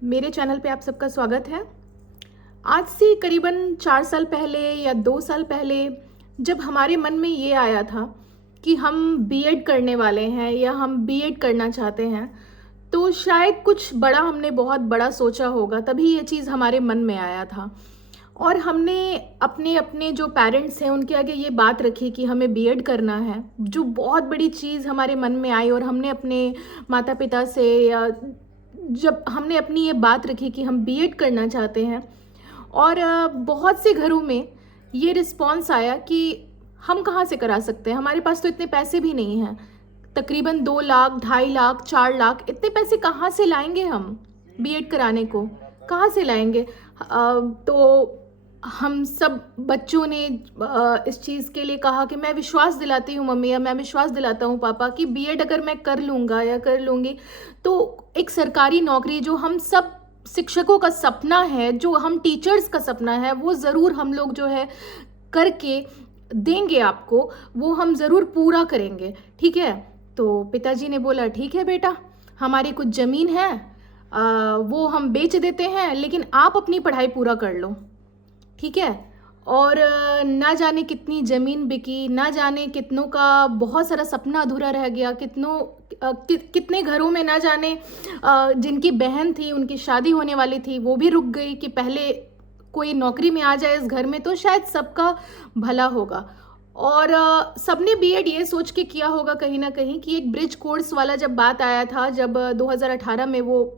मेरे चैनल पे आप सबका स्वागत है। आज से करीबन 4 साल पहले या 2 साल पहले जब हमारे मन में ये आया था कि हम बीएड करने वाले हैं या हम बीएड करना चाहते हैं, तो शायद कुछ बड़ा हमने बहुत बड़ा सोचा होगा, तभी ये चीज़ हमारे मन में आया था। और हमने अपने अपने जो पेरेंट्स हैं उनके आगे ये बात रखी कि हमें बीएड करना है, जो बहुत बड़ी चीज़ हमारे मन में आई। और हमने अपने माता पिता से या जब हमने अपनी ये बात रखी कि हम बीएड करना चाहते हैं, और बहुत से घरों में ये रिस्पॉन्स आया कि हम कहाँ से करा सकते हैं, हमारे पास तो इतने पैसे भी नहीं हैं। तकरीबन 2 लाख, 2.5 लाख, 4 लाख, इतने पैसे कहाँ से लाएंगे हम बीएड कराने को, कहाँ से लाएंगे। तो हम सब बच्चों ने इस चीज़ के लिए कहा कि मैं विश्वास दिलाती हूँ मम्मी, या मैं विश्वास दिलाता हूँ पापा कि बीएड अगर मैं कर लूँगा या कर लूँगी तो एक सरकारी नौकरी जो हम सब शिक्षकों का सपना है, जो हम टीचर्स का सपना है, वो ज़रूर हम लोग जो है करके देंगे आपको, वो हम ज़रूर पूरा करेंगे। ठीक है। तो पिताजी ने बोला ठीक है बेटा, हमारी कुछ ज़मीन है, वो हम बेच देते हैं, लेकिन आप अपनी पढ़ाई पूरा कर लो। ठीक है। और ना जाने कितनी ज़मीन बिकी, ना जाने कितनों का बहुत सारा सपना अधूरा रह गया, कितने घरों में ना जाने जिनकी बहन थी, उनकी शादी होने वाली थी, वो भी रुक गई कि पहले कोई नौकरी में आ जाए इस घर में तो शायद सबका भला होगा। और सबने बीएड ये सोच के किया होगा कहीं ना कहीं कि एक ब्रिज कोर्स वाला जब बात आया था, जब 2018 में वो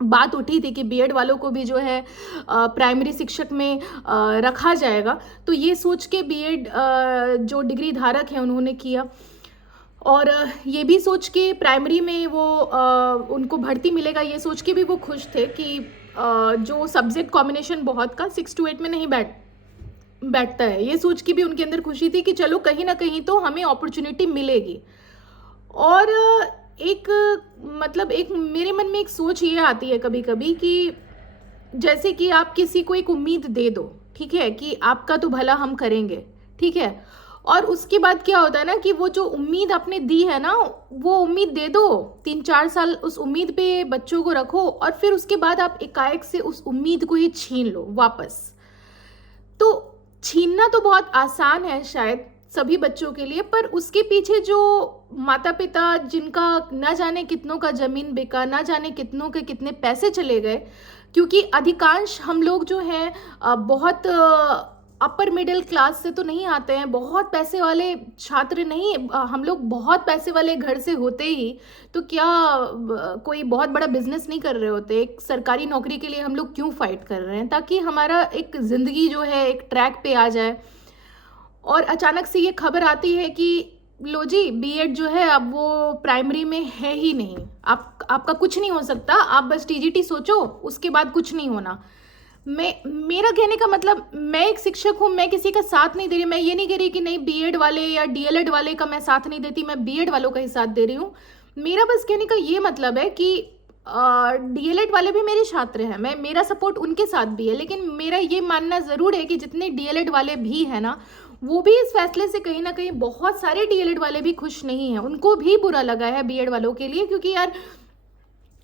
बात उठी थी कि बीएड वालों को भी जो है प्राइमरी शिक्षक में रखा जाएगा, तो ये सोच के बीएड जो डिग्री धारक हैं उन्होंने किया। और ये भी सोच के प्राइमरी में वो उनको भर्ती मिलेगा, ये सोच के भी वो खुश थे कि जो सब्जेक्ट कॉम्बिनेशन बहुत का 6 to 8 में नहीं बैठता है, ये सोच के भी उनके अंदर खुशी थी कि चलो कहीं ना कहीं तो हमें अपॉर्चुनिटी मिलेगी। और एक एक मेरे मन में एक सोच ये आती है कभी कभी कि जैसे कि आप किसी को एक उम्मीद दे दो, ठीक है, कि आपका तो भला हम करेंगे, ठीक है, और उसके बाद क्या होता है ना कि वो जो उम्मीद आपने दी है ना, वो उम्मीद दे दो, 3-4 साल उस उम्मीद पे बच्चों को रखो, और फिर उसके बाद आप एकाएक से उस उम्मीद को ही छीन लो वापस। तो छीनना तो बहुत आसान है शायद सभी बच्चों के लिए, पर उसके पीछे जो माता पिता जिनका ना जाने कितनों का ज़मीन बिका, ना जाने कितनों के कितने पैसे चले गए, क्योंकि अधिकांश हम लोग जो हैं बहुत अपर मिडिल क्लास से तो नहीं आते हैं, बहुत पैसे वाले छात्र नहीं, हम लोग बहुत पैसे वाले घर से होते ही तो क्या कोई बहुत बड़ा बिजनेस नहीं कर रहे होते। एक सरकारी नौकरी के लिए हम लोग क्यों फाइट कर रहे हैं, ताकि हमारा एक ज़िंदगी जो है एक ट्रैक पे आ जाए। और अचानक से ये खबर आती है कि लो जी, बीएड जो है अब वो प्राइमरी में है ही नहीं, आपका कुछ नहीं हो सकता, आप बस टीजीटी सोचो, उसके बाद कुछ नहीं होना। मेरा कहने का मतलब, मैं एक शिक्षक हूँ, मैं किसी का साथ नहीं दे रही, मैं ये नहीं कह रही कि नहीं बीएड वाले या डीएलएड वाले का मैं साथ नहीं देती, मैं बीएड वालों का ही साथ दे रही हूँ। मेरा बस कहने का ये मतलब है कि डीएलएड वाले भी मेरे छात्र हैं, मेरा सपोर्ट उनके साथ भी है, लेकिन मेरा ये मानना ज़रूर है कि जितने डीएलएड वाले भी हैं ना, वो भी इस फैसले से कहीं ना कहीं, बहुत सारे डीएलएड वाले भी खुश नहीं हैं, उनको भी बुरा लगा है बीएड वालों के लिए, क्योंकि यार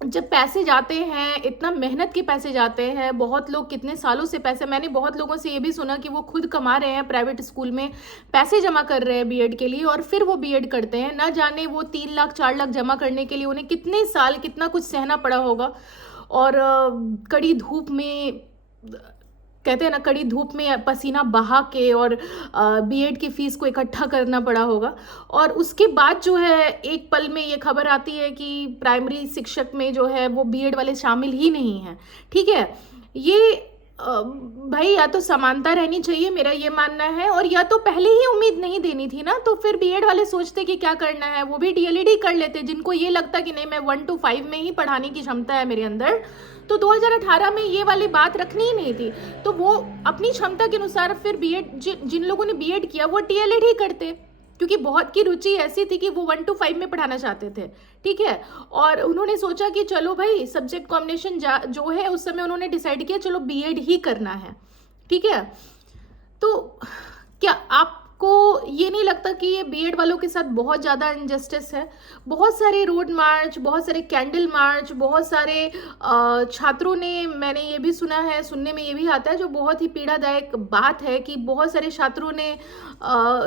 जब पैसे जाते हैं, इतना मेहनत के पैसे जाते हैं, बहुत लोग कितने सालों से पैसे, मैंने बहुत लोगों से ये भी सुना कि वो खुद कमा रहे हैं, प्राइवेट स्कूल में पैसे जमा कर रहे हैं बीएड के लिए, और फिर वो बीएड करते हैं। ना जाने वो 3 लाख 4 लाख जमा करने के लिए उन्हें कितने साल कितना कुछ सहना पड़ा होगा। और कड़ी धूप में, कहते हैं ना, कड़ी धूप में पसीना बहा के और बीएड की फीस को इकट्ठा करना पड़ा होगा। और उसके बाद जो है एक पल में ये खबर आती है कि प्राइमरी शिक्षक में जो है वो बीएड वाले शामिल ही नहीं हैं। ठीक है। ये भाई या तो समानता रहनी चाहिए, मेरा ये मानना है, और या तो पहले ही उम्मीद नहीं देनी थी ना, तो फिर बीएड वाले सोचते कि क्या करना है, वो भी डीएलएड ही कर लेते, जिनको ये लगता कि नहीं मैं 1 to 5 में ही पढ़ाने की क्षमता है मेरे अंदर, तो 2018 में ये वाली बात रखनी ही नहीं थी, तो वो अपनी क्षमता के अनुसार फिर बीएड, जिन लोगों ने बीएड किया वो डीएलएड ही करते, क्योंकि बहुत की रुचि ऐसी थी कि वो 1 to 5 में पढ़ाना चाहते थे। ठीक है। और उन्होंने सोचा कि चलो भाई, सब्जेक्ट कॉम्बिनेशन जो है उस समय उन्होंने डिसाइड किया चलो बीएड ही करना है। ठीक है। तो क्या आप ये नहीं लगता कि ये बीएड वालों के साथ बहुत ज़्यादा इनजस्टिस है? बहुत सारे रोड मार्च, बहुत सारे कैंडल मार्च, बहुत सारे छात्रों ने, मैंने ये भी सुना है, सुनने में ये भी आता है, जो बहुत ही पीड़ादायक बात है कि बहुत सारे छात्रों ने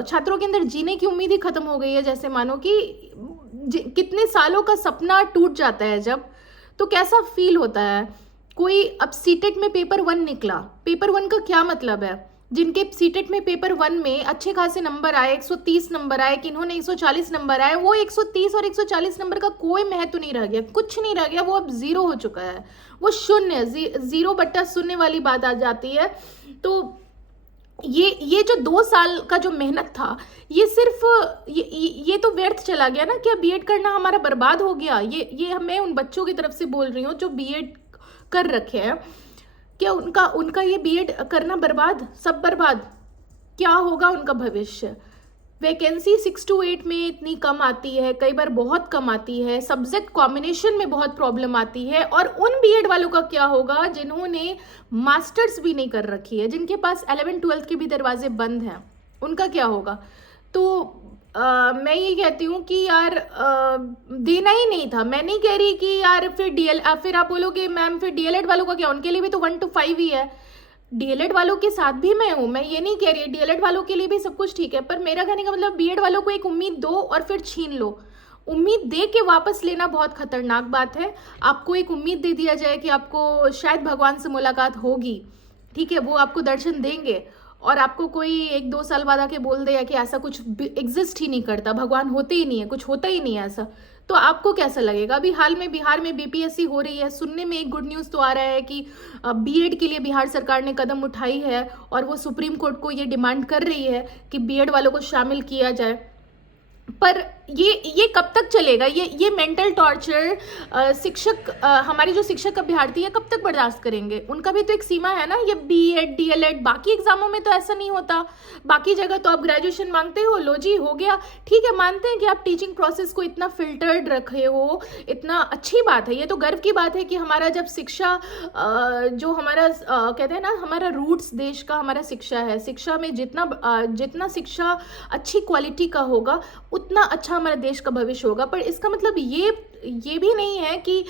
छात्रों के अंदर जीने की उम्मीद ही खत्म हो गई है। जैसे मानो कि कितने सालों का सपना टूट जाता है जब, तो कैसा फील होता है। कोई अब सीटेट में पेपर 1 निकला, पेपर 1 का क्या मतलब है? जिनके सीटेट में पेपर 1 में अच्छे खासे नंबर आए, 130 नंबर आए, कि इन्होंने 140 नंबर आए, वो 130 और 140 नंबर का कोई महत्व नहीं रह गया, कुछ नहीं रह गया, वो अब जीरो हो चुका है, वो शून्य, 0/0 वाली बात आ जाती है। तो ये जो 2 साल का जो मेहनत था, ये सिर्फ ये तो व्यर्थ चला गया ना। क्या बीएड करना हमारा बर्बाद हो गया? ये मैं उन बच्चों की तरफ से बोल रही हूँ जो बीएड कर रखे हैं। क्या उनका ये बीएड करना बर्बाद, सब बर्बाद? क्या होगा उनका भविष्य? वैकेंसी 6 to 8 में इतनी कम आती है, कई बार बहुत कम आती है, सब्जेक्ट कॉम्बिनेशन में बहुत प्रॉब्लम आती है। और उन बीएड वालों का क्या होगा जिन्होंने मास्टर्स भी नहीं कर रखी है, जिनके पास 11th 12th के भी दरवाजे बंद हैं, उनका क्या होगा? तो मैं ये कहती हूँ कि यार देना ही नहीं था। मैं नहीं कह रही कि यार फिर आप बोलोगे मैम फिर डीएलएड वालों का क्या? उनके लिए भी तो 1 to 5 ही है। डीएलएड वालों के साथ भी मैं हूँ, मैं ये नहीं कह रही, डीएलएड वालों के लिए भी सब कुछ ठीक है, पर मेरा कहने का मतलब बीएड वालों को एक उम्मीद दो और फिर छीन लो। उम्मीद दे के वापस लेना बहुत खतरनाक बात है। आपको एक उम्मीद दे दिया जाए कि आपको शायद भगवान से मुलाकात होगी, ठीक है, वो आपको दर्शन देंगे, और आपको कोई 1-2 साल बाद आके बोल दे कि ऐसा कुछ एग्जिस्ट ही नहीं करता, भगवान होते ही नहीं है, कुछ होता ही नहीं है ऐसा, तो आपको कैसा लगेगा? अभी हाल में बिहार में बीपीएससी हो रही है, सुनने में एक गुड न्यूज़ तो आ रहा है कि बीएड के लिए बिहार सरकार ने कदम उठाई है और वो सुप्रीम कोर्ट को ये डिमांड कर रही है कि बीएड वालों को शामिल किया जाए। पर ये कब तक चलेगा? ये मेंटल टॉर्चर शिक्षक, हमारे जो शिक्षक अभ्यर्थी है कब तक बर्दाश्त करेंगे? उनका भी तो एक सीमा है ना। ये बीएड डीएलएड बाकी एग्जामों में तो ऐसा नहीं होता, बाकी जगह तो आप ग्रेजुएशन मांगते हो, लो जी हो गया, ठीक है, मानते हैं कि आप टीचिंग प्रोसेस को इतना फिल्टर्ड रखे हो, इतना अच्छी बात है, ये तो गर्व की बात है कि हमारा जब शिक्षा जो हमारा कहते हैं ना, हमारा रूट्स देश का हमारा शिक्षा है, शिक्षा में जितना शिक्षा अच्छी क्वालिटी का होगा उतना अच्छा हमारे देश का भविष्य होगा। पर इसका मतलब ये भी नहीं है कि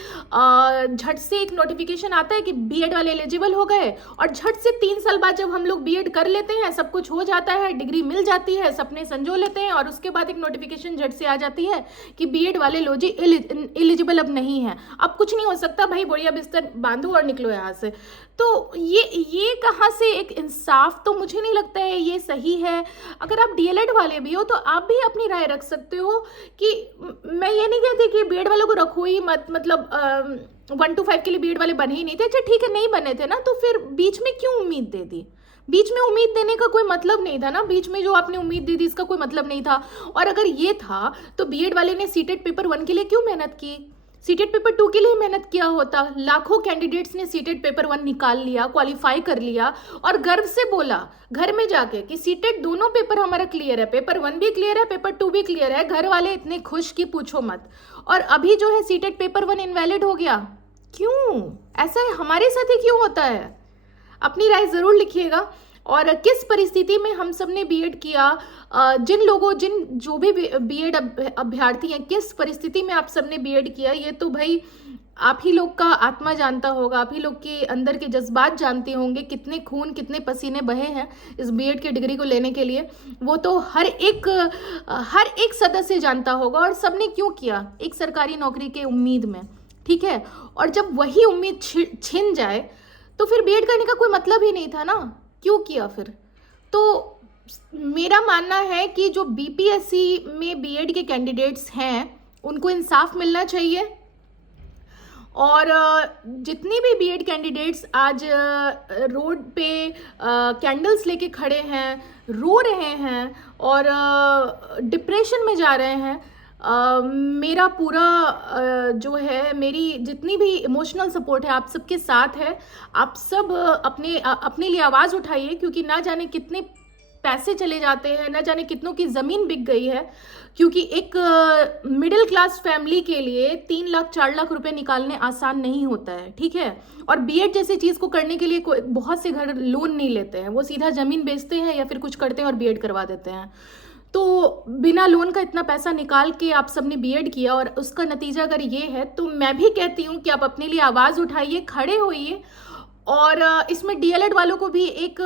झट से एक नोटिफिकेशन आता है कि बीएड वाले एलिजिबल हो गए और झट से 3 साल बाद जब हम लोग बीएड कर लेते हैं, सब कुछ हो जाता है, डिग्री मिल जाती है, सपने संजो लेते हैं, और उसके बाद एक नोटिफिकेशन झट से आ जाती है कि बीएड वाले लो जी एलिजिबल अब नहीं है, अब कुछ नहीं हो सकता भाई, बोरिया बिस्तर बांधो और निकलो यहाँ से। तो ये कहाँ से एक इंसाफ? तो मुझे नहीं लगता है ये सही है। अगर आप डीएलएड वाले भी हो तो आप भी अपनी राय रख सकते हो कि मैं ये नहीं कहती कि बीएड वालों को रखो ही मत, मतलब 1 to 5 के लिए बीएड वाले बने ही नहीं थे। अच्छा ठीक है, नहीं बने थे ना, तो फिर बीच में क्यों उम्मीद दे दी? बीच में उम्मीद देने का कोई मतलब नहीं था ना, बीच में जो आपने उम्मीद दे दी इसका कोई मतलब नहीं था। और अगर ये था तो बीएड वाले ने सीटेट पेपर 1 के लिए क्यों मेहनत की? सीटेट पेपर 2 के लिए मेहनत किया होता। लाखों कैंडिडेट्स ने सीटेट पेपर 1 निकाल लिया, क्वालिफाई कर लिया और गर्व से बोला घर में जाके कि सीटेट दोनों पेपर हमारा क्लियर है, पेपर 1 भी क्लियर है, पेपर 2 भी क्लियर है। घर वाले इतने खुश कि पूछो मत। और अभी जो है सीटेट पेपर 1 इनवैलिड हो गया, क्यों? ऐसा हमारे साथ ही क्यों होता है? अपनी राय ज़रूर लिखिएगा। और किस परिस्थिति में हम सब ने बीएड किया, जो भी बीएड अभ्यर्थी हैं, किस परिस्थिति में आप सब ने बीएड किया, ये तो भाई आप ही लोग का आत्मा जानता होगा, आप ही लोग के अंदर के जज्बात जानते होंगे, कितने खून कितने पसीने बहे हैं इस बीएड की डिग्री को लेने के लिए, वो तो हर एक सदस्य जानता होगा। और सब ने क्यों किया? एक सरकारी नौकरी के उम्मीद में, ठीक है। और जब वही उम्मीद छिन जाए तो फिर बीएड करने का कोई मतलब ही नहीं था ना, क्यों किया फिर? तो मेरा मानना है कि जो बीपीएससी में बीएड के कैंडिडेट्स हैं उनको इंसाफ मिलना चाहिए। और जितनी भी बीएड कैंडिडेट्स आज रोड पे कैंडल्स लेके खड़े हैं, रो रहे हैं और डिप्रेशन में जा रहे हैं, मेरा पूरा जो है, मेरी जितनी भी इमोशनल सपोर्ट है आप सबके साथ है। आप सब अपने लिए आवाज़ उठाइए, क्योंकि ना जाने कितने पैसे चले जाते हैं, न जाने कितनों की ज़मीन बिक गई है, क्योंकि एक मिडिल क्लास फैमिली के लिए 3 लाख 4 लाख रुपए निकालने आसान नहीं होता है, ठीक है। और बीएड जैसी चीज़ को करने के लिए बहुत से घर लोन नहीं लेते हैं, वो सीधा ज़मीन बेचते हैं या फिर कुछ करते हैं और बीएड करवा देते हैं। तो बिना लोन का इतना पैसा निकाल के आप सबने बीएड किया और उसका नतीजा अगर ये है, तो मैं भी कहती हूँ कि आप अपने लिए आवाज़ उठाइए, खड़े होइए। और इसमें डीएलएड वालों को भी एक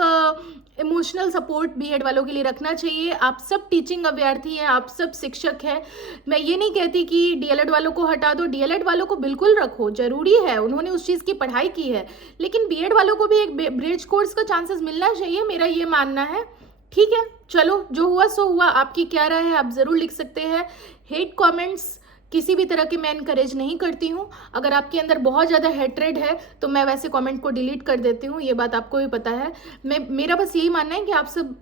इमोशनल सपोर्ट बीएड वालों के लिए रखना चाहिए। आप सब टीचिंग अभ्यर्थी हैं, आप सब शिक्षक हैं। मैं ये नहीं कहती कि डीएलएड वालों को हटा दो, डीएलएड वालों को बिल्कुल रखो, जरूरी है, उन्होंने उस चीज़ की पढ़ाई की है, लेकिन बीएड वालों को भी एक ब्रिज कोर्स का चांसेस मिलना चाहिए, मेरा ये मानना है। ठीक है, चलो जो हुआ सो हुआ। आपकी क्या राय है आप ज़रूर लिख सकते हैं। हेट कमेंट्स किसी भी तरह के मैं इनकरेज नहीं करती हूँ। अगर आपके अंदर बहुत ज़्यादा हेट्रेड है तो मैं वैसे कमेंट को डिलीट कर देती हूँ, ये बात आपको भी पता है। मेरा बस यही मानना है कि आप सब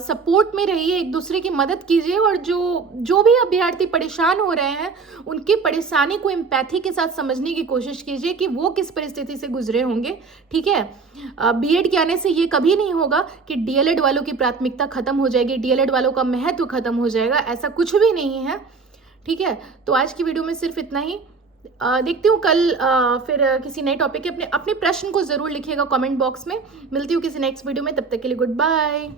सपोर्ट में रहिए, एक दूसरे की मदद कीजिए, और जो भी अभ्यर्थी परेशान हो रहे हैं उनकी परेशानी को एम्पैथी के साथ समझने की कोशिश कीजिए कि वो किस परिस्थिति से गुजरे होंगे, ठीक है। बीएड के आने से ये कभी नहीं होगा कि डीएलएड वालों की प्राथमिकता खत्म हो जाएगी, डीएलएड वालों का महत्व खत्म हो जाएगा, ऐसा कुछ भी नहीं है, ठीक है। तो आज की वीडियो में सिर्फ इतना ही। देखती हूँ कल फिर किसी नए टॉपिक के। अपने प्रश्न को ज़रूर लिखिएगा कमेंट बॉक्स में। मिलती हूँ किसी नेक्स्ट वीडियो में, तब तक के लिए गुड बाय।